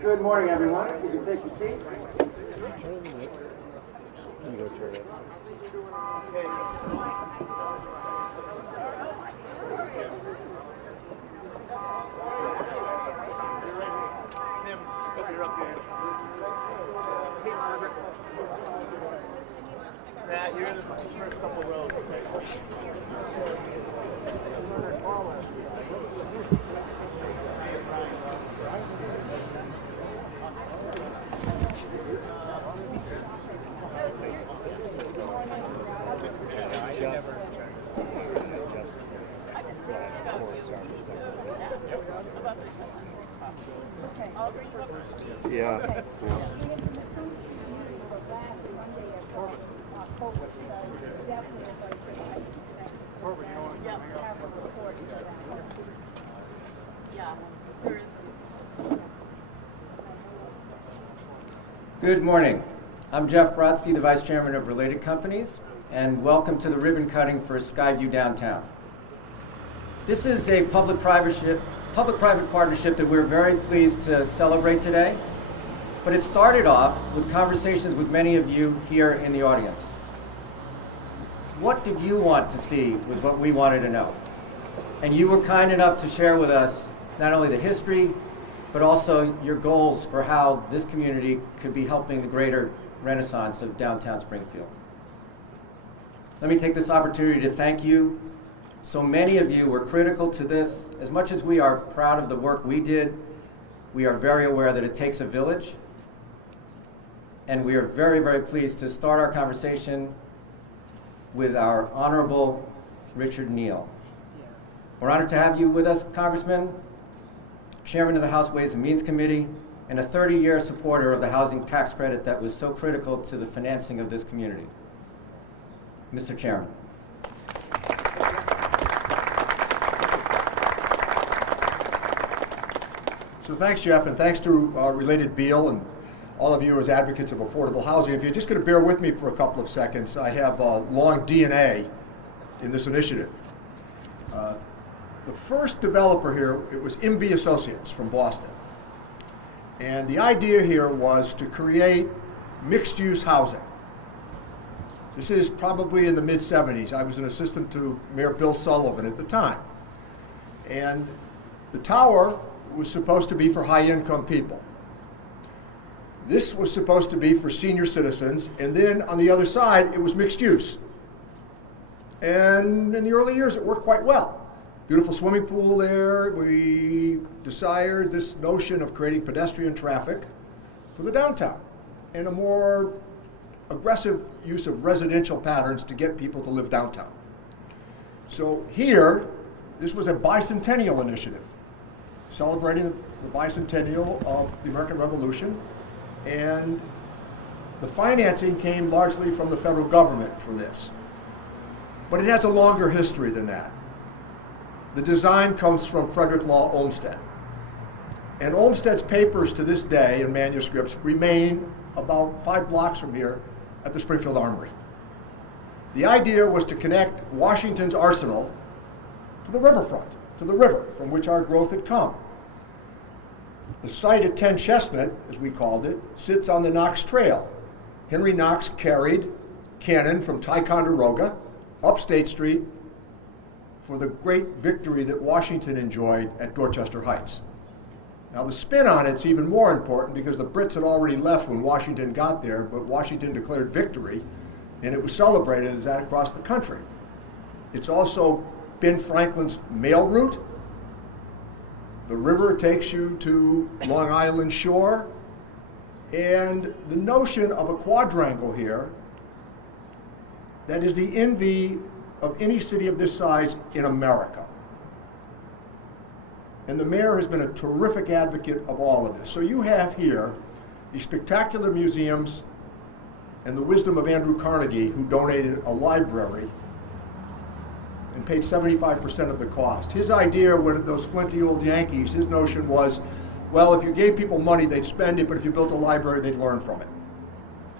Good morning, everyone. You can take your seats. Matt, you're in the first couple rows, okay? Yeah. Good morning. I'm Jeff Brodsky, the Vice Chairman of Related Companies, and welcome to the ribbon cutting for Skyview Downtown. This is a public-private partnership that we're very pleased to celebrate today, but it started off with conversations with many of you here in the audience. What did you want to see was what we wanted to know. And you were kind enough to share with us not only the history, but also your goals for how this community could be helping the greater renaissance of downtown Springfield. Let me take this opportunity to thank you. So many of you were critical to this. As much as we are proud of the work we did, we are very aware that it takes a village. And we are very, very pleased to start our conversation with our Honorable Richard Neal. We're honored to have you with us, Congressman, Chairman of the House Ways and Means Committee, and a 30-year supporter of the housing tax credit that was so critical to the financing of this community. Mr. Chairman. So thanks, Jeff, and thanks to Related Beal and all of you as advocates of affordable housing. If you're just going to bear with me for a couple of seconds, I have a long DNA in this initiative. The first developer here, it was MB Associates from Boston. And the idea here was to create mixed-use housing. This is probably in the mid-'70s. I was an assistant to Mayor Bill Sullivan at the time. And the tower was supposed to be for high-income people. This was supposed to be for senior citizens, and then on the other side, it was mixed use. And in the early years, it worked quite well. Beautiful swimming pool there. We desired this notion of creating pedestrian traffic for the downtown and a more aggressive use of residential patterns to get people to live downtown. So here, this was a bicentennial initiative, celebrating the bicentennial of the American Revolution, and the financing came largely from the federal government for this. But it has a longer history than that. The design comes from Frederick Law Olmsted. And Olmsted's papers to this day in manuscripts remain about 5 blocks from here at the Springfield Armory. The idea was to connect Washington's arsenal to the riverfront, to the river from which our growth had come. The site at 10 Chestnut, as we called it, sits on the Knox Trail. Henry Knox carried cannon from Ticonderoga up State Street for the great victory that Washington enjoyed at Dorchester Heights. Now the spin on it's even more important because the Brits had already left when Washington got there, but Washington declared victory, and it was celebrated as that across the country. It's also Ben Franklin's mail route. The river takes you to Long Island shore, and the notion of a quadrangle here that is the envy of any city of this size in America. And the mayor has been a terrific advocate of all of this. So you have here these spectacular museums and the wisdom of Andrew Carnegie, who donated a library and paid 75% of the cost. His idea with those flinty old Yankees, his notion was, well, if you gave people money, they'd spend it, but if you built a library, they'd learn from it.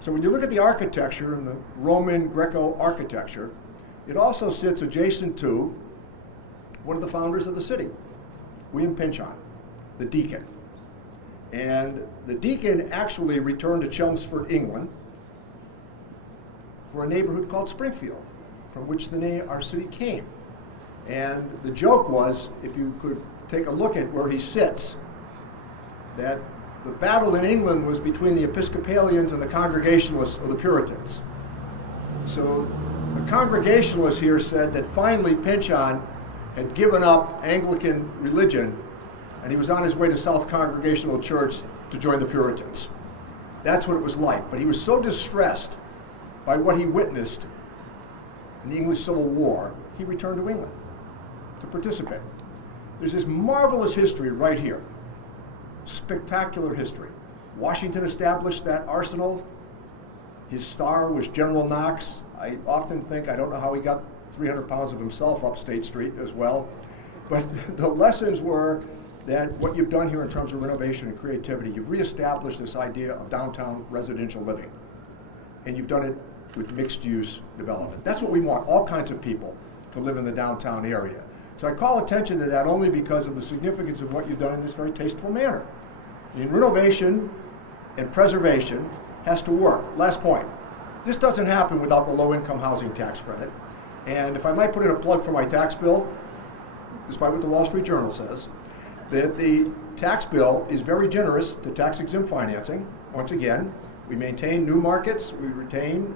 So when you look at the architecture and the Roman Greco architecture, it also sits adjacent to one of the founders of the city, William Pynchon, the Deacon. And the Deacon actually returned to Chelmsford, England, for a neighborhood called Springfield, from which the name our city came. And the joke was, if you could take a look at where he sits, that the battle in England was between the Episcopalians and the Congregationalists or the Puritans. So the Congregationalists here said that finally Pynchon had given up Anglican religion and he was on his way to South Congregational Church to join the Puritans. That's what it was like. But he was so distressed by what he witnessed in the English Civil War, he returned to England to participate. There's this marvelous history right here. Spectacular history. Washington established that arsenal. His star was General Knox. I often think, I don't know how he got 300 pounds of himself up State Street as well. But the lessons were that what you've done here in terms of renovation and creativity, you've reestablished this idea of downtown residential living. And you've done it with mixed-use development. That's what we want, all kinds of people to live in the downtown area. So I call attention to that only because of the significance of what you've done in this very tasteful manner. In renovation and preservation has to work. Last point. This doesn't happen without the low-income housing tax credit. And if I might put in a plug for my tax bill, despite what the Wall Street Journal says, that the tax bill is very generous to tax-exempt financing. Once again, we maintain new markets, we retain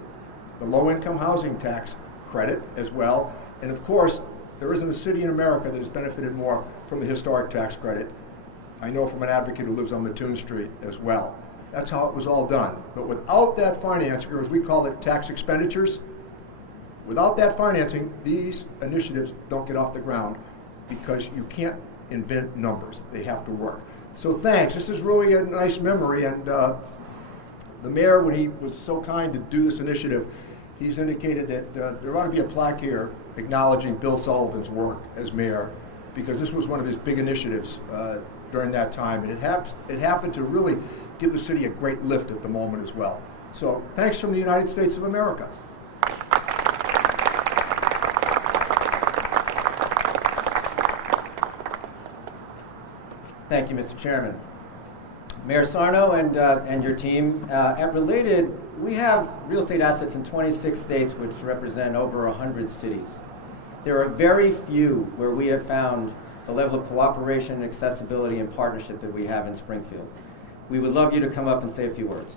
the low-income housing tax credit as well. And of course, there isn't a city in America that has benefited more from the historic tax credit. I know from an advocate who lives on Mattoon Street as well. That's how it was all done. But without that financing, or as we call it, tax expenditures, without that financing, these initiatives don't get off the ground because you can't invent numbers. They have to work. So thanks. This is really a nice memory. And the mayor, when he was so kind to do this initiative, he's indicated that there ought to be a plaque here acknowledging Bill Sullivan's work as mayor, because this was one of his big initiatives during that time. And it happened to really give the city a great lift at the moment as well. So thanks from the United States of America. Thank you, Mr. Chairman. Mayor Sarno and your team, at Related, we have real estate assets in 26 states which represent over 100 cities. There are very few where we have found the level of cooperation, accessibility, and partnership that we have in Springfield. We would love you to come up and say a few words.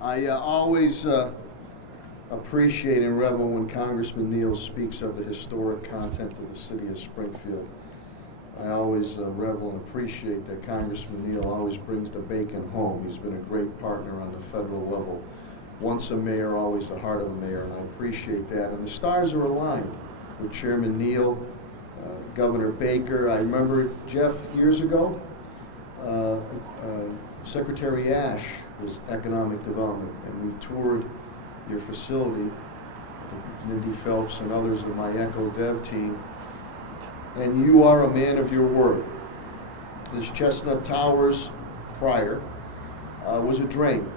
I always appreciate and revel when Congressman Neal speaks of the historic content of the city of Springfield. I always revel and appreciate that Congressman Neal always brings the bacon home. He's been a great partner on the federal level. Once a mayor, always the heart of a mayor, and I appreciate that. And the stars are aligned with Chairman Neal, Governor Baker. I remember, Jeff, years ago, Secretary Ash was economic development, and we toured your facility, Mindy Phelps and others of my Echo Dev team, and you are a man of your word. This Chestnut Towers prior was a drain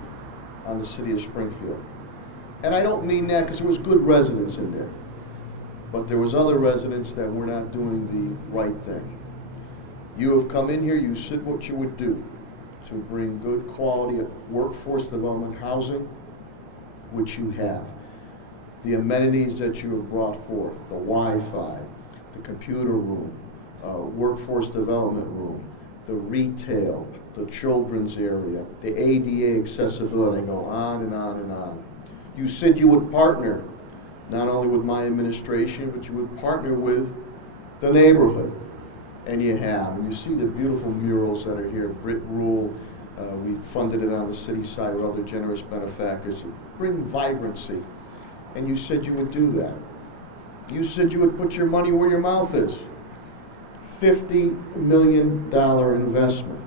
on the city of Springfield. And I don't mean that because there was good residents in there, but there was other residents that were not doing the right thing. You have come in here, you said what you would do to bring good quality workforce development housing, which you have. The amenities that you have brought forth, the Wi-Fi, the computer room, workforce development room, the retail, the children's area, the ADA accessibility, I go on and on and on. You said you would partner not only with my administration, but you would partner with the neighborhood. And you have. And you see the beautiful murals that are here. Brit Rule, we funded it on the city side with other generous benefactors to bring vibrancy. And you said you would do that. You said you would put your money where your mouth is. $50 million investment.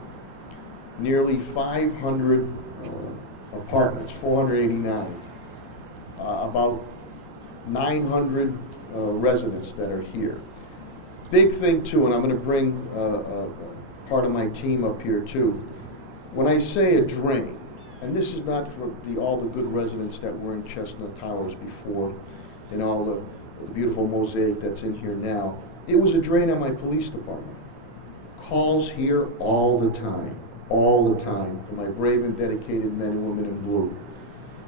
Nearly 500 apartments, 489. About 900 residents that are here. Big thing too, and I'm going to bring part of my team up here too. When I say a drain, And this is not for all the good residents that were in Chestnut Towers before and all the beautiful mosaic that's in here now. It was a drain on my police department. Calls here all the time for my brave and dedicated men and women in blue.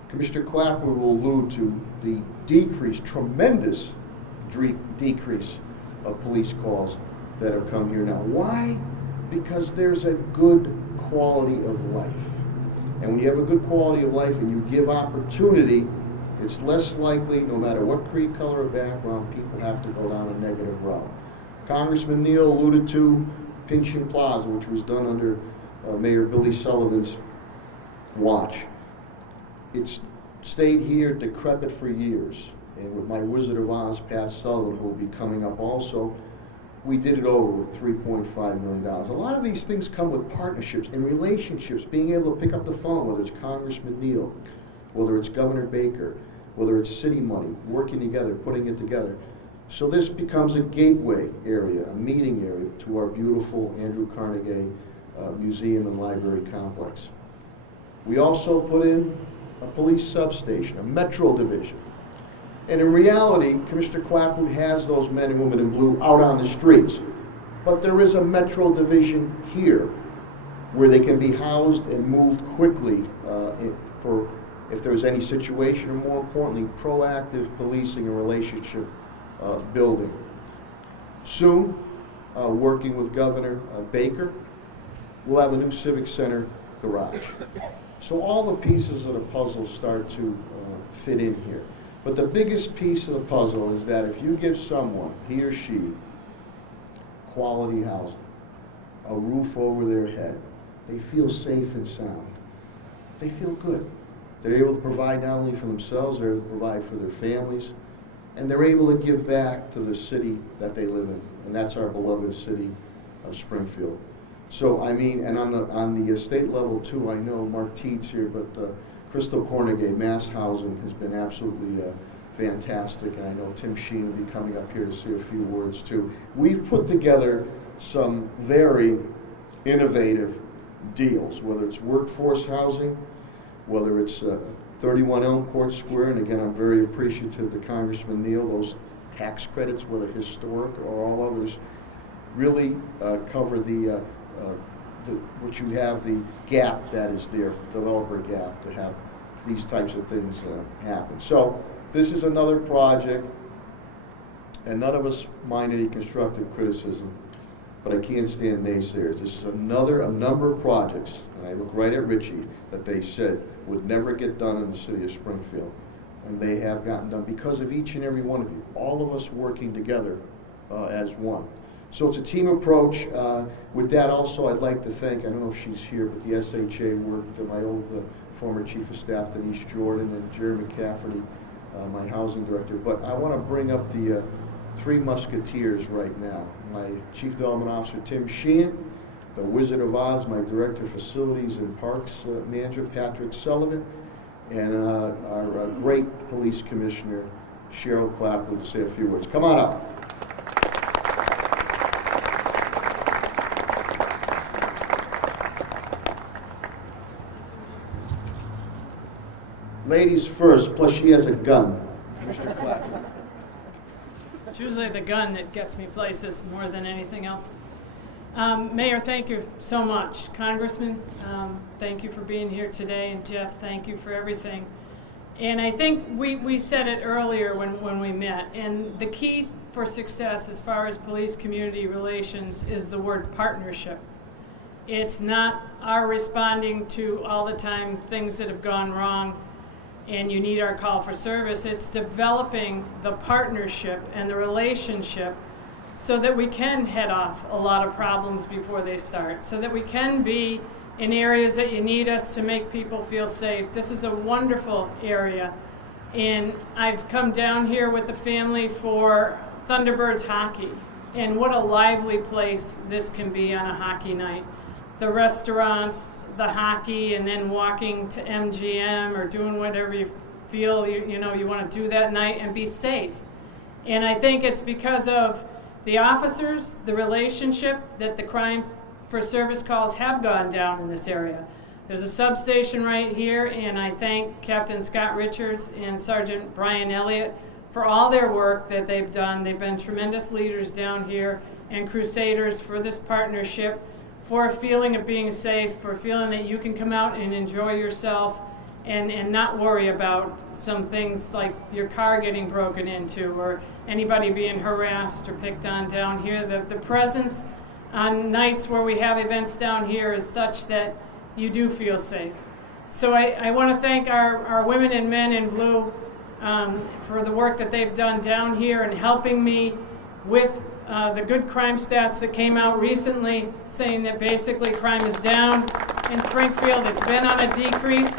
Commissioner Clapper will allude to the tremendous decrease of police calls that have come here now. Why? Because there's a good quality of life. And when you have a good quality of life and you give opportunity, it's less likely, no matter what creed, color, or background, people have to go down a negative route. Congressman Neal alluded to Pynchon Plaza, which was done under Mayor Billy Sullivan's watch. It's stayed here decrepit for years. And with my Wizard of Oz, Pat Sullivan, who will be coming up also, we did it over with $3.5 million. A lot of these things come with partnerships and relationships, being able to pick up the phone, whether it's Congressman Neal, whether it's Governor Baker, whether it's city money, working together, putting it together. So this becomes a gateway area, a meeting area to our beautiful Andrew Carnegie Museum and Library complex. We also put in a police substation, a metro division. And in reality, Commissioner Clapwood has those men and women in blue out on the streets. But there is a metro division here where they can be housed and moved quickly for if there's any situation, or more importantly, proactive policing and relationship building. Soon, working with Governor Baker, we'll have a new Civic Center garage. So all the pieces of the puzzle start to fit in here. But the biggest piece of the puzzle is that if you give someone, he or she, quality housing, a roof over their head, they feel safe and sound. They feel good. They're able to provide not only for themselves, they're able to provide for their families, and they're able to give back to the city that they live in, and that's our beloved city of Springfield. So, I mean, and on the state level too, I know Mark Teets here, but Crystal Cornegay, Mass Housing, has been absolutely fantastic, and I know Tim Sheen will be coming up here to say a few words too. We've put together some very innovative deals, whether it's workforce housing, whether it's 31 Elm Court Square, and again, I'm very appreciative to Congressman Neal, those tax credits, whether historic or all others, really cover what you have, the gap that is there, developer gap, to have these types of things happen. So this is another project, and none of us mind any constructive criticism, but I can't stand naysayers. This is a number of projects, and I look right at Richie, that they said would never get done in the city of Springfield, and they have gotten done because of each and every one of you, all of us working together as one. So it's a team approach. With that also, I'd like to thank, I don't know if she's here, but the SHA worked, my old former Chief of Staff, Denise Jordan, and Jerry McCafferty, my housing director. But I want to bring up the three musketeers right now. My Chief Development Officer, Tim Sheehan, the Wizard of Oz, my Director of Facilities and Parks Manager, Patrick Sullivan, and our great Police Commissioner, Cheryl Clapper, to say a few words. Come on up. Ladies first, plus she has a gun. Commissioner Clapper. It's usually the gun that gets me places more than anything else. Mayor, thank you so much. Congressman, thank you for being here today. And Jeff, thank you for everything. And I think we said it earlier when we met. And the key for success as far as police-community relations is the word partnership. It's not our responding to all the time things that have gone wrong and you need our call for service. It's developing the partnership and the relationship so that we can head off a lot of problems before they start, so that we can be in areas that you need us to make people feel safe. This is a wonderful area, and I've come down here with the family for Thunderbirds hockey, and what a lively place this can be on a hockey night. The restaurants, the hockey, and then walking to MGM or doing whatever you feel you want to do that night and be safe. And I think it's because of the officers, the relationship that the crime for service calls have gone down in this area. There's a substation right here, and I thank Captain Scott Richards and Sergeant Brian Elliott for all their work that they've done. They've been tremendous leaders down here and crusaders for this partnership, for a feeling of being safe, for a feeling that you can come out and enjoy yourself and not worry about some things like your car getting broken into or anybody being harassed or picked on down here. The presence on nights where we have events down here is such that you do feel safe. So I want to thank our women and men in blue for the work that they've done down here and helping me with the good crime stats that came out recently saying that basically crime is down in Springfield. It's been on a decrease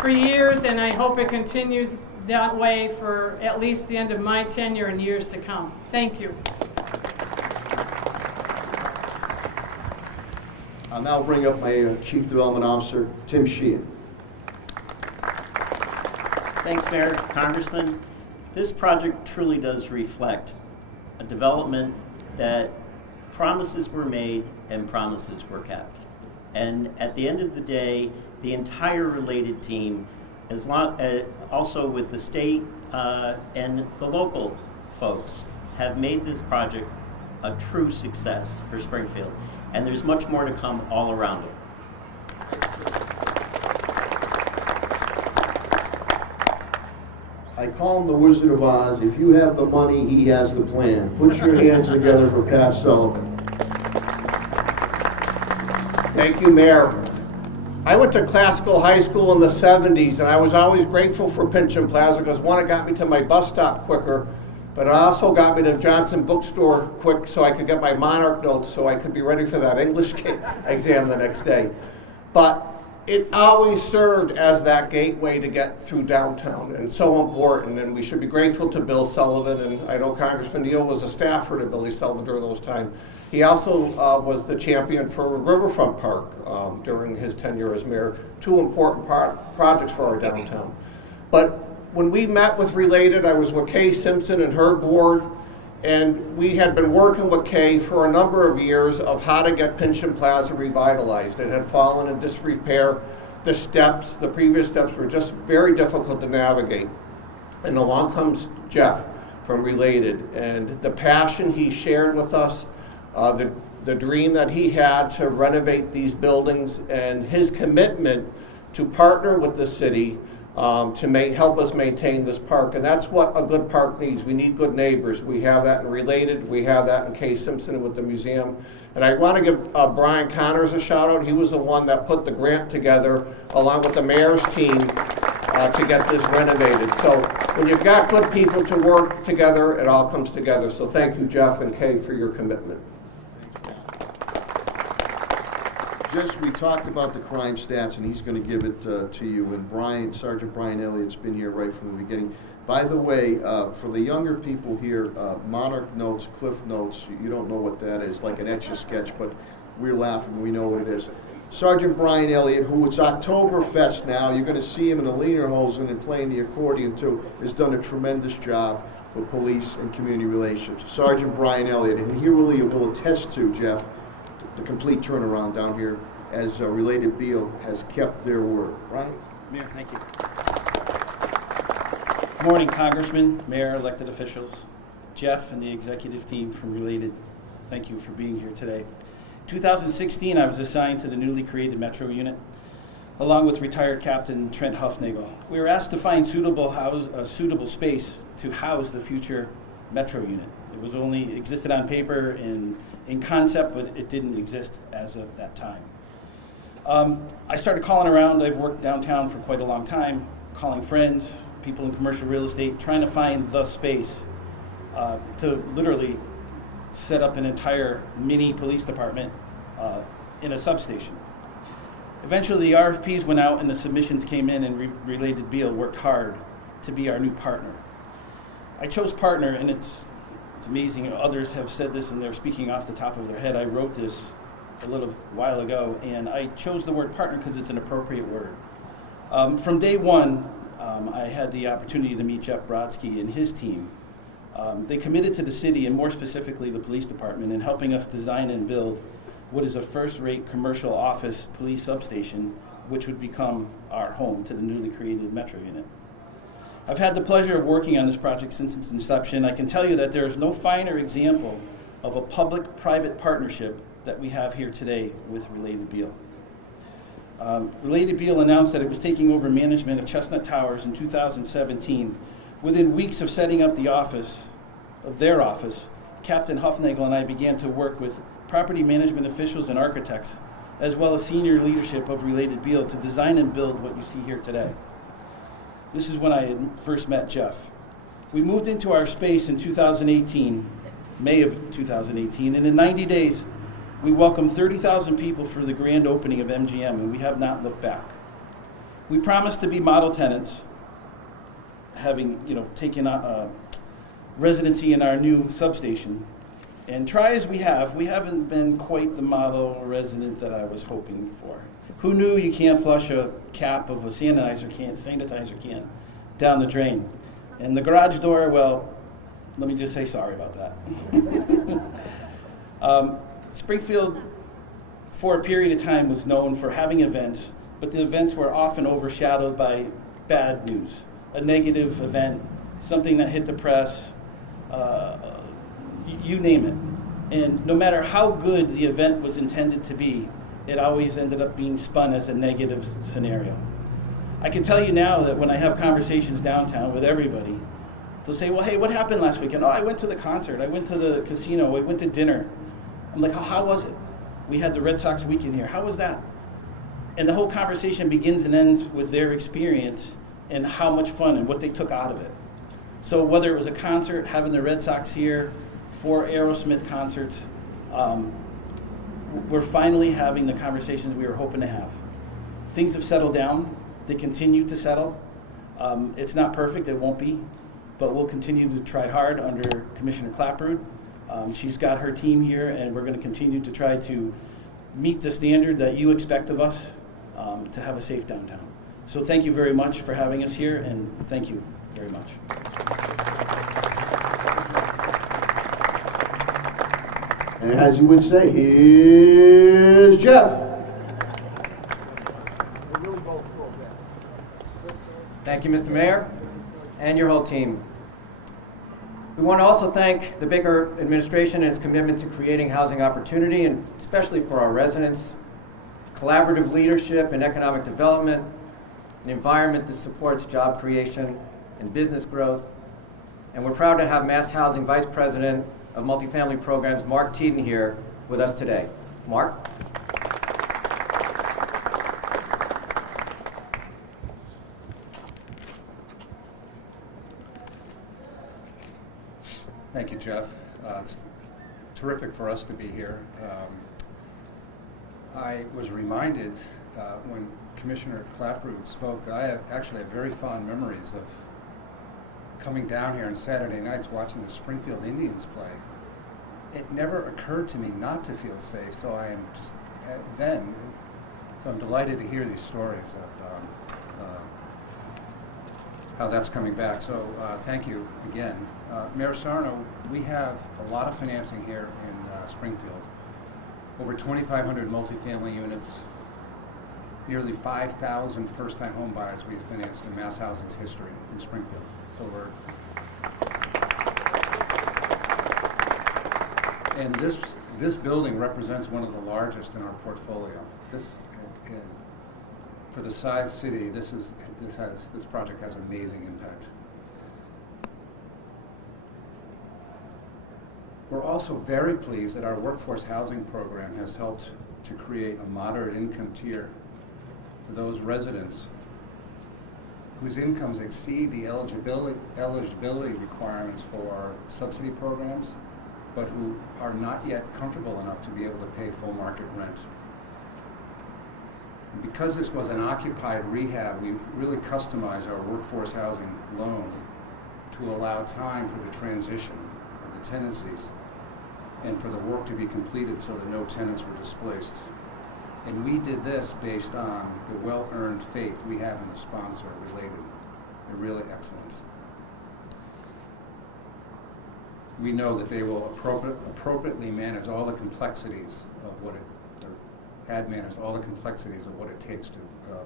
for years, and I hope it continues that way for at least the end of my tenure and years to come. Thank you. I'll now bring up my Chief Development Officer, Tim Sheehan. Thanks, Mayor, Congressman. This project truly does reflect a development that promises were made and promises were kept. And at the end of the day, the entire related team, also with the state and the local folks, have made this project a true success for Springfield. And there's much more to come all around it. I call him the Wizard of Oz. If you have the money, he has the plan. Put your hands together for Pat Sullivan. Thank you, Mayor. I went to classical high school in the 70s, and I was always grateful for Pynchon Plaza because, one, it got me to my bus stop quicker, but it also got me to Johnson Bookstore quick so I could get my Monarch notes so I could be ready for that English exam the next day. But it always served as that gateway to get through downtown, and it's so important, and we should be grateful to Bill Sullivan, and I know Congressman Neal was a staffer to Billy Sullivan during those times. He also was the champion for Riverfront Park during his tenure as mayor, two important projects for our downtown. But when we met with Related, I was with Kay Simpson and her board, and we had been working with Kay for a number of years of how to get Pynchon Plaza revitalized. It had fallen in disrepair. The previous steps were just very difficult to navigate. And along comes Jeff from Related, and the passion he shared with us, the dream that he had to renovate these buildings, and his commitment to partner with the city to help us maintain this park. And that's what a good park needs. We need good neighbors. We have that in Related. We have that in Kay Simpson with the museum. And I want to give Brian Connors a shout out. He was the one that put the grant together along with the mayor's team to get this renovated. So when you've got good people to work together, it all comes together. So thank you, Jeff and Kay, for your commitment. Just, we talked about the crime stats, and he's going to give it to you. And Sergeant Brian Elliott's been here right from the beginning. By the way, for the younger people here, Monarch Notes, Cliff Notes, you don't know what that is, like an Etch-a-Sketch, but we're laughing, we know what it is. Sergeant Brian Elliott, who it's Oktoberfest now, you're going to see him in the Lederhosen and playing the accordion too, has done a tremendous job with police and community relations. Sergeant Brian Elliott, and he really will attest to, Jeff, the complete turnaround down here as Related Beal has kept their word. Right? Mayor, thank you. Good morning, Congressman, Mayor, elected officials, Jeff, and the executive team from Related. Thank you for being here today. 2016, I was assigned to the newly created Metro unit, along with retired Captain Trent Huffnagel. We were asked to find a suitable space to house the future Metro unit. It was only existed on paper and in concept, but it didn't exist as of that time. I started calling around. I've worked downtown for quite a long time, calling friends, people in commercial real estate, trying to find the space to literally set up an entire mini police department in a substation. Eventually, the RFPs went out and the submissions came in, and Related Beal worked hard to be our new partner. I chose partner, and it's amazing. Others have said this, and they're speaking off the top of their head. I wrote this a little while ago, and I chose the word partner because it's an appropriate word. From day one, I had the opportunity to meet Jeff Brodsky and his team. They committed to the city, and more specifically the police department, in helping us design and build what is a first-rate commercial office police substation which would become our home to the newly created Metro unit. I've had the pleasure of working on this project since its inception. I can tell you that there is no finer example of a public-private partnership that we have here today with Related Beal. Related Beal announced that it was taking over management of Chestnut Towers in 2017. Within weeks of setting up the office, their office, Captain Huffnagel and I began to work with property management officials and architects, as well as senior leadership of Related Beal, to design and build what you see here today. This is when I had first met Jeff. We moved into our space in 2018, May of 2018, and in 90 days, we welcomed 30,000 people for the grand opening of MGM, and we have not looked back. We promised to be model tenants, having taken residency in our new substation. And try as we have, we haven't been quite the model resident that I was hoping for. Who knew you can't flush a cap of a sanitizer can down the drain? And the garage door, well, let me just say sorry about that. Springfield, for a period of time, was known for having events, but the events were often overshadowed by bad news. A negative event, something that hit the press, you name it. And no matter how good the event was intended to be, it always ended up being spun as a negative scenario. I can tell you now that when I have conversations downtown with everybody, they'll say, well, hey, what happened last weekend? Oh, I went to the concert, I went to the casino, I went to dinner. I'm like, how was it? We had the Red Sox weekend here. How was that? And the whole conversation begins and ends with their experience and how much fun and what they took out of it. So whether it was a concert, having the Red Sox here, 4 Aerosmith concerts, we're finally having the conversations we were hoping to have. Things have settled down. They continue to settle. It's not perfect, it won't be, but we'll continue to try hard under Commissioner Clapperud. She's got her team here, and we're going to continue to try to meet the standard that you expect of us to have a safe downtown. So thank you very much for having us here, and thank you very much. And as you would say, here's Jeff. Thank you, Mr. Mayor, and your whole team. We want to also thank the Baker administration and its commitment to creating housing opportunity, and especially for our residents, collaborative leadership and economic development, an environment that supports job creation and business growth. And we're proud to have Mass Housing Vice President of Multifamily Programs, Mark Teeden, here with us today. Mark? Thank you, Jeff. It's terrific for us to be here. I was reminded when Commissioner Clapperud spoke that I actually have very fond memories of coming down here on Saturday nights watching the Springfield Indians play. It never occurred to me not to feel safe, so I am just so I'm delighted to hear these stories of how that's coming back. So thank you again. Mayor Sarno, we have a lot of financing here in Springfield. Over 2,500 multifamily units, nearly 5,000 first-time home buyers we've financed in Mass Housing's history in Springfield. So and this building represents one of the largest in our portfolio. For the size city, this project has amazing impact. We're also very pleased that our workforce housing program has helped to create a moderate income tier for those residents whose incomes exceed the eligibility requirements for subsidy programs, but who are not yet comfortable enough to be able to pay full market rent. And because this was an occupied rehab, we really customized our workforce housing loan to allow time for the transition of the tenancies and for the work to be completed so that no tenants were displaced. And we did this based on the well-earned faith we have in the sponsor, Related. They're really excellent. We know that they will appropriately manage all the complexities of what admin, all the complexities of what it takes to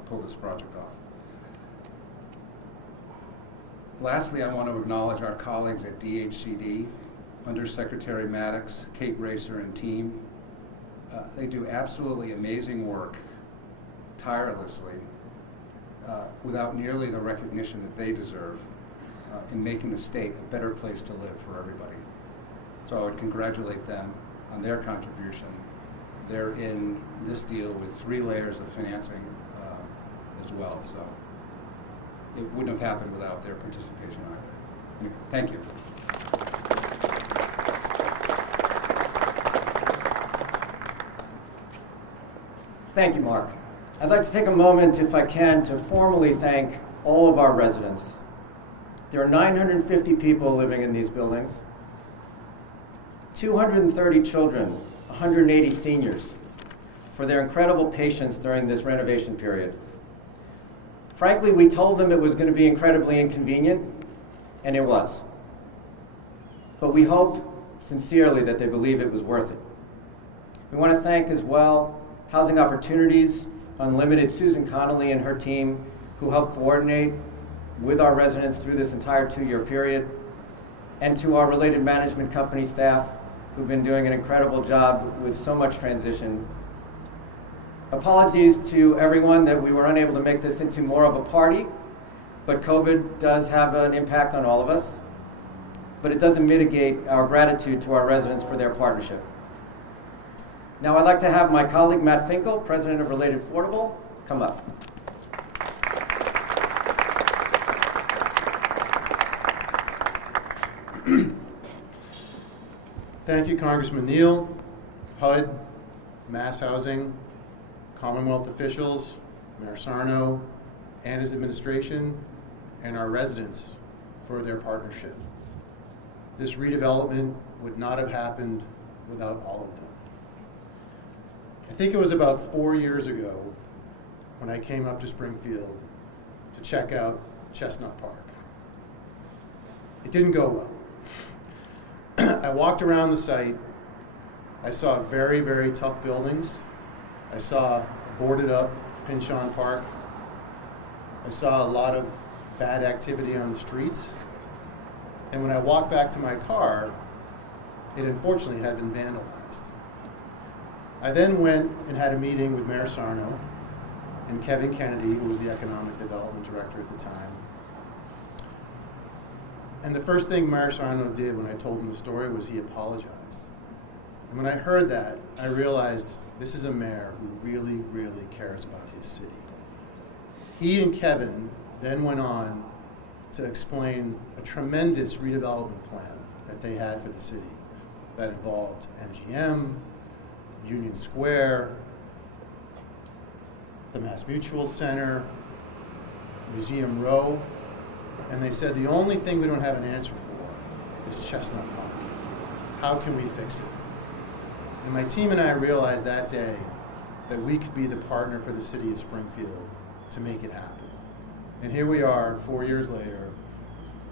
pull this project off. Lastly, I want to acknowledge our colleagues at DHCD, Undersecretary Maddox, Kate Racer, and team. They do absolutely amazing work, tirelessly, without nearly the recognition that they deserve in making the state a better place to live for everybody. So I would congratulate them on their contribution. They're in this deal with 3 layers of financing as well, so it wouldn't have happened without their participation either. Anyway, thank you. Thank you, Mark. I'd like to take a moment, if I can, to formally thank all of our residents. There are 950 people living in these buildings, 230 children, 180 seniors, for their incredible patience during this renovation period. Frankly, we told them it was going to be incredibly inconvenient, and it was. But we hope sincerely that they believe it was worth it. We want to thank as well Housing Opportunities Unlimited, Susan Connolly and her team, who helped coordinate with our residents through this entire 2-year period, and to our related management company staff, who've been doing an incredible job with so much transition. Apologies to everyone that we were unable to make this into more of a party, but COVID does have an impact on all of us, but it doesn't mitigate our gratitude to our residents for their partnership. Now I'd like to have my colleague Matt Finkel, President of Related Affordable, come up. Thank you, Congressman Neal, HUD, Mass Housing, Commonwealth officials, Mayor Sarno, and his administration, and our residents for their partnership. This redevelopment would not have happened without all of them. I think it was about 4 years ago when I came up to Springfield to check out Chestnut Park. It didn't go well. I walked around the site. I saw very, very tough buildings. I saw boarded up Pynchon Park. I saw a lot of bad activity on the streets. And when I walked back to my car, it unfortunately had been vandalized. I then went and had a meeting with Mayor Sarno and Kevin Kennedy, who was the Economic Development Director at the time. And the first thing Mayor Sarno did when I told him the story was he apologized. And when I heard that, I realized this is a mayor who really, really cares about his city. He and Kevin then went on to explain a tremendous redevelopment plan that they had for the city that involved MGM, Union Square, the Mass Mutual Center, Museum Row, and they said the only thing we don't have an answer for is Chestnut Park. How can we fix it? And my team and I realized that day that we could be the partner for the city of Springfield to make it happen. And here we are 4 years later,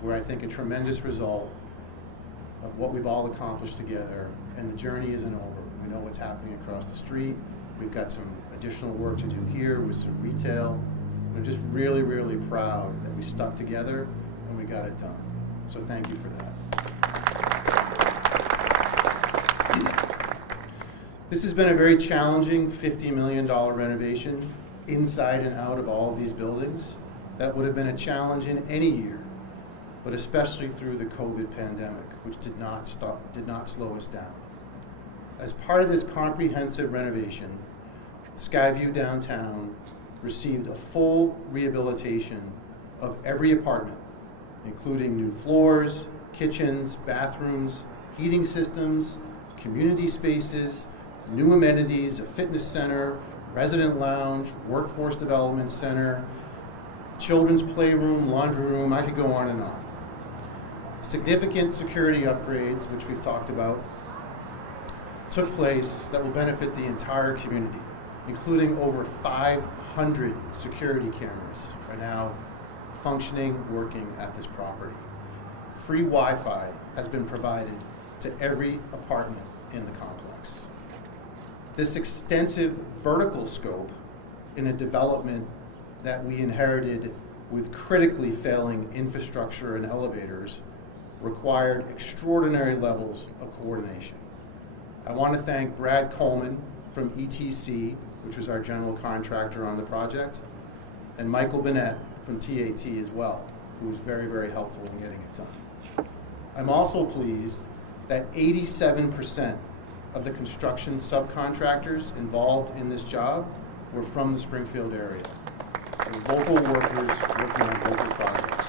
where I think a tremendous result of what we've all accomplished together, and the journey isn't over. We know what's happening across the street. We've got some additional work to do here with some retail. I'm just really, really proud that we stuck together and we got it done. So thank you for that. This has been a very challenging $50 million renovation inside and out of all of these buildings. That would have been a challenge in any year, but especially through the COVID pandemic, which did not slow us down. As part of this comprehensive renovation, Skyview Downtown received a full rehabilitation of every apartment, including new floors, kitchens, bathrooms, heating systems, community spaces, new amenities, a fitness center, resident lounge, workforce development center, children's playroom, laundry room, I could go on and on. Significant security upgrades, which we've talked about, took place that will benefit the entire community, including over 500 security cameras are now functioning, working at this property. Free Wi-Fi has been provided to every apartment in the complex. This extensive vertical scope in a development that we inherited with critically failing infrastructure and elevators required extraordinary levels of coordination. I want to thank Brad Coleman from ETC, which was our general contractor on the project, and Michael Bennett from TAT as well, who was very, very helpful in getting it done. I'm also pleased that 87% of the construction subcontractors involved in this job were from the Springfield area. So local workers working on local projects.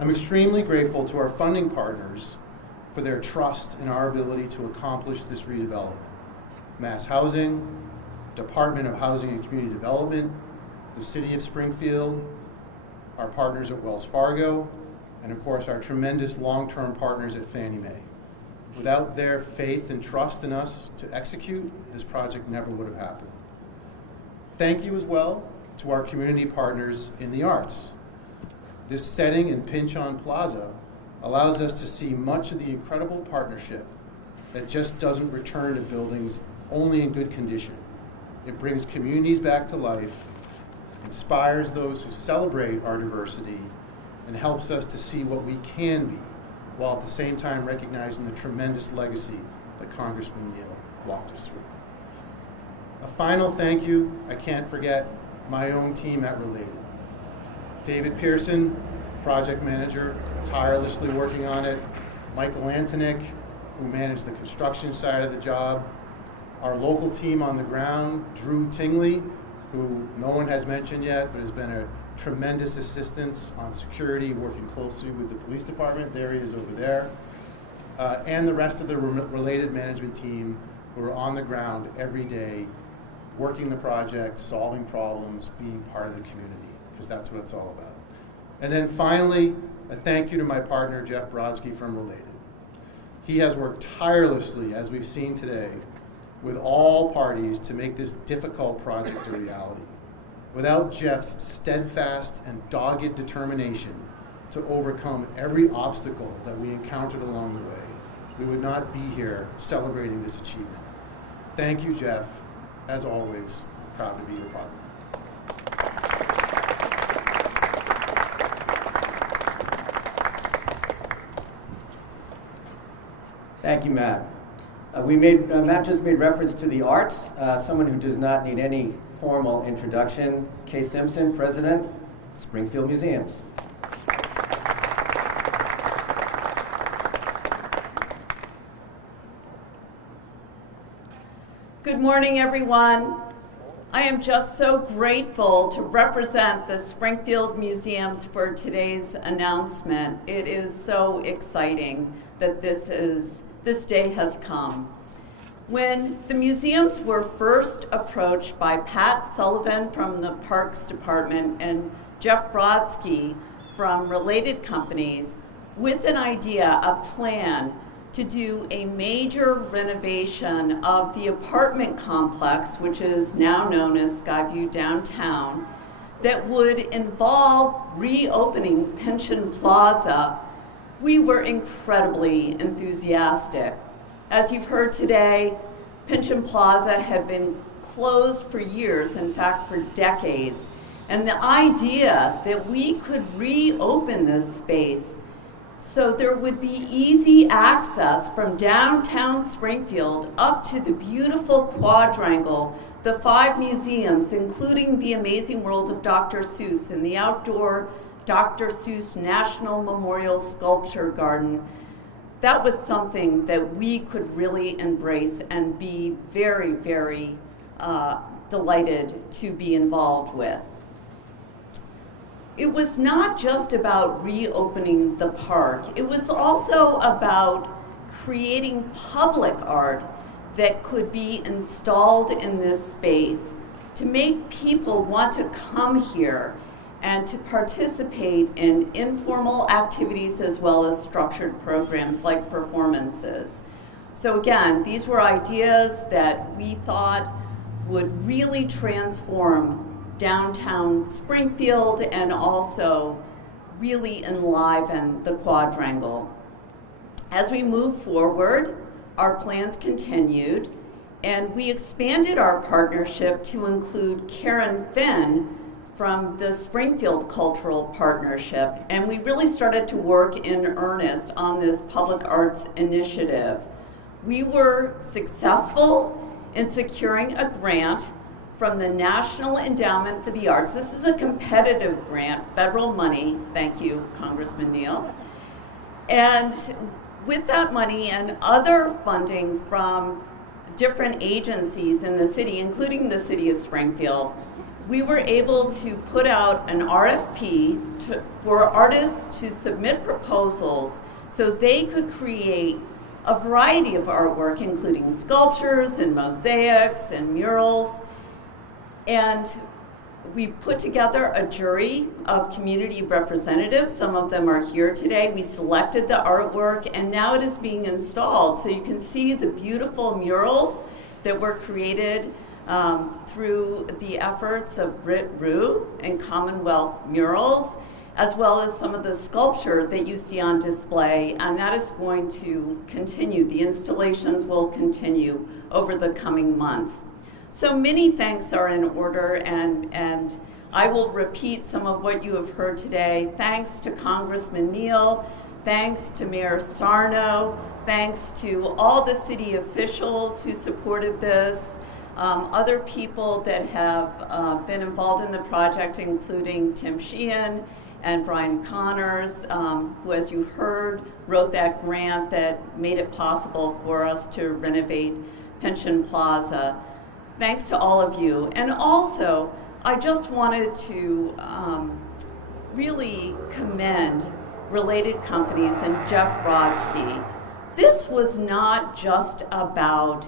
I'm extremely grateful to our funding partners for their trust in our ability to accomplish this redevelopment. Mass Housing, Department of Housing and Community Development, the City of Springfield, our partners at Wells Fargo, and of course our tremendous long-term partners at Fannie Mae. Without their faith and trust in us to execute, this project never would have happened. Thank you as well to our community partners in the arts. This setting in Pynchon Plaza allows us to see much of the incredible partnership that just doesn't return to buildings only in good condition. It brings communities back to life, inspires those who celebrate our diversity, and helps us to see what we can be, while at the same time recognizing the tremendous legacy that Congressman Neal walked us through. A final thank you, I can't forget my own team at Related. David Pearson, project manager, tirelessly working on it. Michael Antonick, who managed the construction side of the job. Our local team on the ground, Drew Tingley, who no one has mentioned yet, but has been a tremendous assistance on security, working closely with the police department. There he is over there. And the rest of the Related management team who are on the ground every day, working the project, solving problems, being part of the community, because that's what it's all about. And then finally, a thank you to my partner, Jeff Brodsky from Related. He has worked tirelessly, as we've seen today, with all parties to make this difficult project a reality. Without Jeff's steadfast and dogged determination to overcome every obstacle that we encountered along the way, we would not be here celebrating this achievement. Thank you, Jeff. As always, proud to be your partner. Thank you, Matt. Matt just made reference to the arts. Someone who does not need any formal introduction, Kay Simpson, President, Springfield Museums. Good morning, everyone. I am just so grateful to represent the Springfield Museums for today's announcement. It is so exciting that this day has come. When the museums were first approached by Pat Sullivan from the Parks Department and Jeff Brodsky from Related Companies with an idea, a plan to do a major renovation of the apartment complex, which is now known as Skyview Downtown, that would involve reopening Pynchon Plaza, we were incredibly enthusiastic. As you've heard today, Pynchon Plaza had been closed for years, in fact for decades, and the idea that we could reopen this space so there would be easy access from downtown Springfield up to the beautiful quadrangle, the 5 museums, including the amazing world of Dr. Seuss and the outdoor Dr. Seuss National Memorial Sculpture Garden. That was something that we could really embrace and be very, very delighted to be involved with. It was not just about reopening the park. It was also about creating public art that could be installed in this space to make people want to come here and to participate in informal activities as well as structured programs like performances. So again, these were ideas that we thought would really transform downtown Springfield and also really enliven the quadrangle. As we move forward, our plans continued, And we expanded our partnership to include Karen Finn from the Springfield Cultural Partnership. And we really started to work in earnest on this public arts initiative. We were successful in securing a grant from the National Endowment for the Arts. This was a competitive grant, federal money. Thank you, Congressman Neal. And with that money and other funding from different agencies in the city, including the city of Springfield, we were able to put out an RFP for artists to submit proposals so they could create a variety of artwork, including sculptures and mosaics and murals. And we put together a jury of community representatives. Some of them are here today. We selected the artwork, and now it is being installed. So you can see the beautiful murals that were created through the efforts of Britt Rue and Commonwealth Murals, as well as some of the sculpture that you see on display, and that is going to continue. The installations will continue over the coming months. So many thanks are in order, and I will repeat some of what you have heard today. Thanks to Congressman Neal, thanks to Mayor Sarno, thanks to all the city officials who supported this, other people that have been involved in the project, including Tim Sheehan and Brian Connors, who, as you heard, wrote that grant that made it possible for us to renovate Pynchon Plaza. Thanks to all of you. And also, I just wanted to really commend related companies and Jeff Brodsky. This was not just about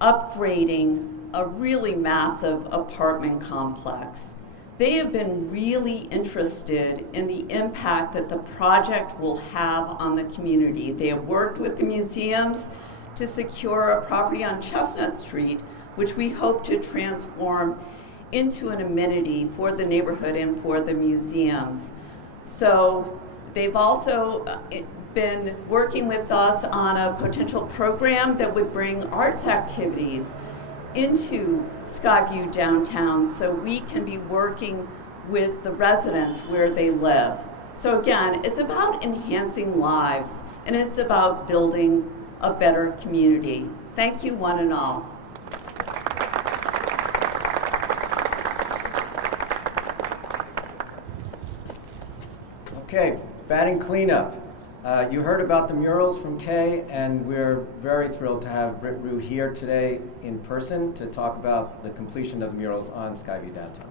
upgrading a really massive apartment complex. They have been really interested in the impact that the project will have on the community. They have worked with the museums to secure a property on Chestnut Street, which we hope to transform into an amenity for the neighborhood and for the museums. So they've also been working with us on a potential program that would bring arts activities into Skyview Downtown so we can be working with the residents where they live. So again, it's about enhancing lives, and it's about building a better community. Thank you, one and all. Okay, batting cleanup. You heard about the murals from Kay, and we're very thrilled to have Britt Rue here today in person to talk about the completion of the murals on Skyview Downtown.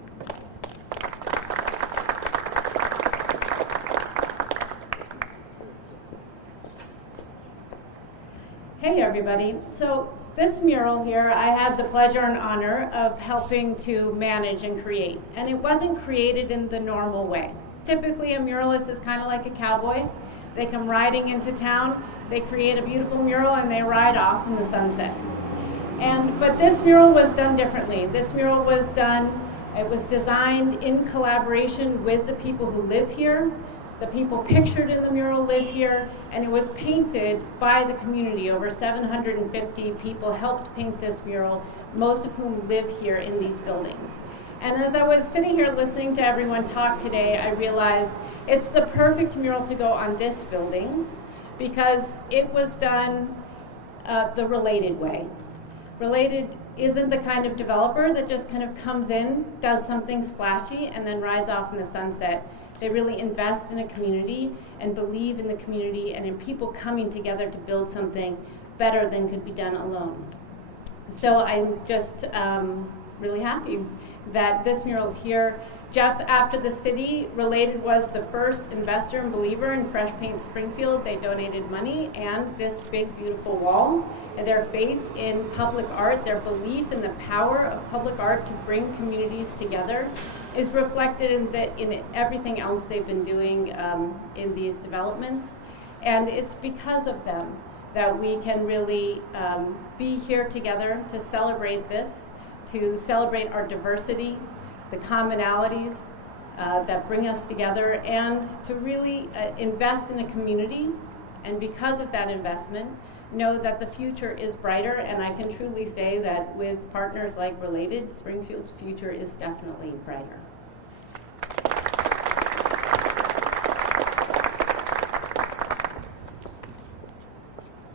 Hey everybody. So this mural here, I had the pleasure and honor of helping to manage and create. And it wasn't created in the normal way. Typically a muralist is kind of like a cowboy. They come riding into town, they create a beautiful mural, and they ride off in the sunset. But this mural was done differently. This mural was it was designed in collaboration with the people who live here. The people pictured in the mural live here, and it was painted by the community. Over 750 people helped paint this mural, most of whom live here in these buildings. And as I was sitting here listening to everyone talk today, I realized it's the perfect mural to go on this building because it was done the Related way. Related isn't the kind of developer that just kind of comes in, does something splashy, and then rides off in the sunset. They really invest in a community and believe in the community and in people coming together to build something better than could be done alone. So I'm just really happy that this mural is here. Jeff, after the city, Related was the first investor and believer in Fresh Paint Springfield. They donated money and this big, beautiful wall. And their faith in public art, their belief in the power of public art to bring communities together is reflected in everything else they've been doing in these developments. And it's because of them that we can really be here together to celebrate this, to celebrate our diversity, the commonalities that bring us together, and to really invest in a community. And because of that investment, know that the future is brighter, and I can truly say that with partners like Related, Springfield's future is definitely brighter.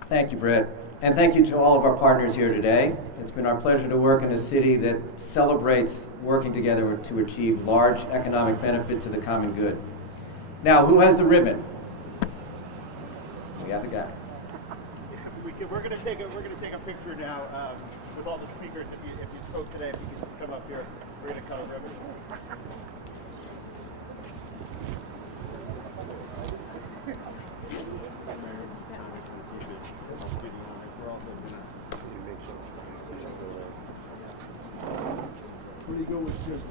Thank you, Britt. And thank you to all of our partners here today. It's been our pleasure to work in a city that celebrates working together to achieve large economic benefit to the common good. Now, who has the ribbon? We got the guy. We're going to take a picture now with all the speakers. If you spoke today, if you could just come up here, we're going to cut a ribbon. Where do you go with Civic?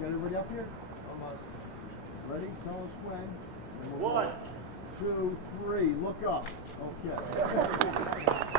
Got everybody up here? Almost. Ready? Tell us when. 1, 2, 3. Look up. Okay.